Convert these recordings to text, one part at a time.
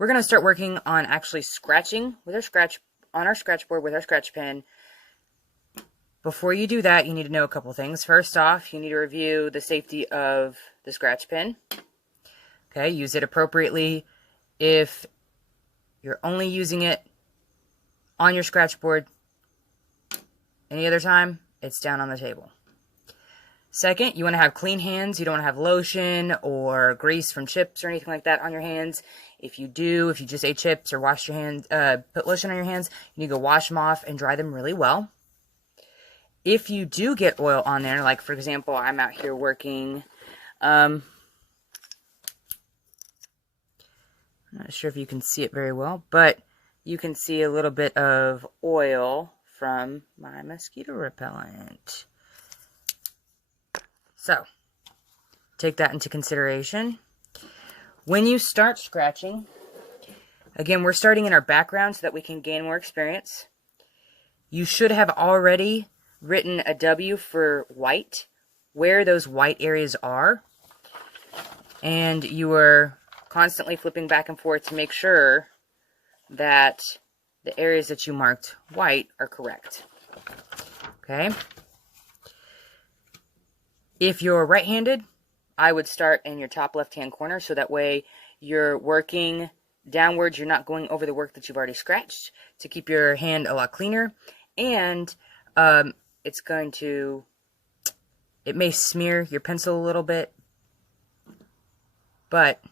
we're going to start working on actually scratching with on our scratch board with our scratch pen. Before you do that, you need to know a couple things. First off, you need to review the safety of the scratch pen. Okay, use it appropriately. If you're only using it on your scratch board, any other time, it's down on the table. Second, you want to have clean hands. You don't want to have lotion or grease from chips or anything like that on your hands. If you just ate chips or washed your hands, put lotion on your hands, you need to go wash them off and dry them really well. If you do get oil on there, like for example, I'm out here working, I'm not sure if you can see it very well, but you can see a little bit of oil from my mosquito repellent. So, take that into consideration. When you start scratching, again, we're starting in our background so that we can gain more experience. You should have already written a W for white, where those white areas are. And you are constantly flipping back and forth to make sure that the areas that you marked white are correct. Okay? If you're right-handed, I would start in your top left-hand corner, so that way you're working downwards. You're not going over the work that you've already scratched, to keep your hand a lot cleaner. And it may smear your pencil a little bit, but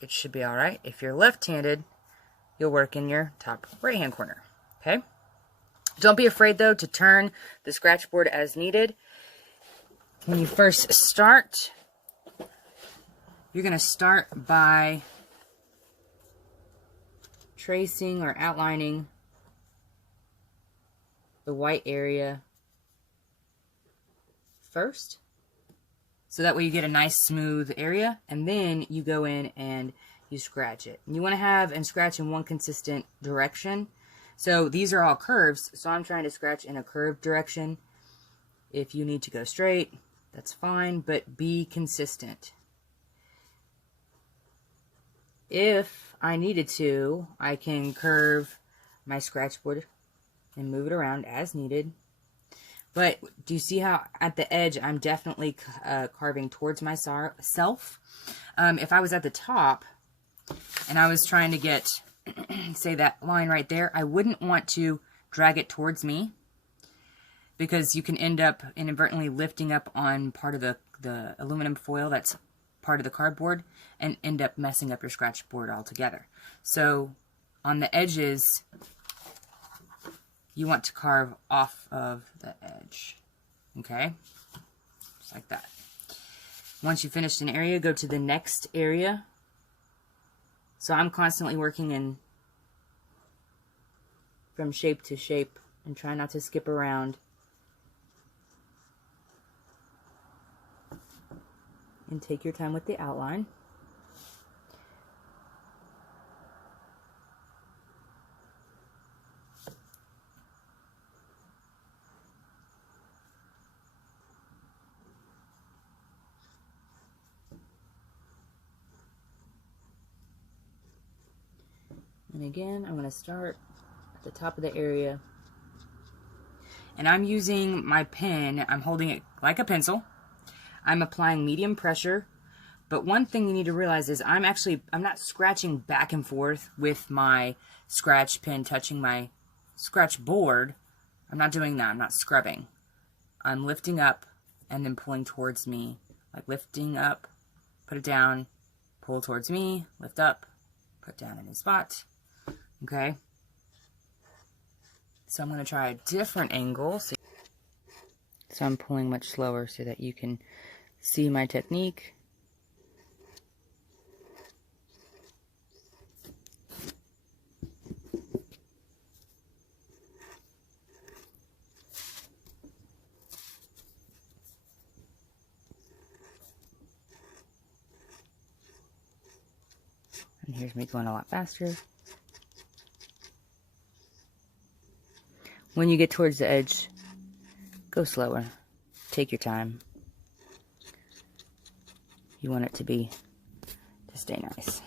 it should be all right. If you're left-handed, you'll work in your top right-hand corner. Okay? Don't be afraid, though, to turn the scratch board as needed. When you first start, you're going to start by tracing or outlining the white area first. So that way you get a nice smooth area, and then you go in and you scratch it. And you want to have and scratch in one consistent direction. So these are all curves, so I'm trying to scratch in a curved direction. If you need to go straight, that's fine, but be consistent. If I needed to, I can curve my scratch board and move it around as needed. But do you see how at the edge I'm definitely carving towards myself? If I was at the top and I was trying to get, say, that line right there, I wouldn't want to drag it towards me, because you can end up inadvertently lifting up on part of the aluminum foil that's part of the cardboard and end up messing up your scratch board altogether. So on the edges, you want to carve off of the edge. Okay? Just like that. Once you've finished an area, go to the next area. So I'm constantly working from shape to shape and try not to skip around. And take your time with the outline. And again, I'm going to start at the top of the area. And I'm using my pen, I'm holding it like a pencil. I'm applying medium pressure, but one thing you need to realize is I'm not scratching back and forth with my scratch pen touching my scratch board. I'm not doing that. I'm not scrubbing. I'm lifting up and then pulling towards me, like lifting up, put it down, pull towards me, lift up, put down in a spot. Okay? So I'm going to try a different angle. So I'm pulling much slower so that you can see my technique. And here's me going a lot faster. When you get towards the edge, go slower. Take your time. You want it to stay nice.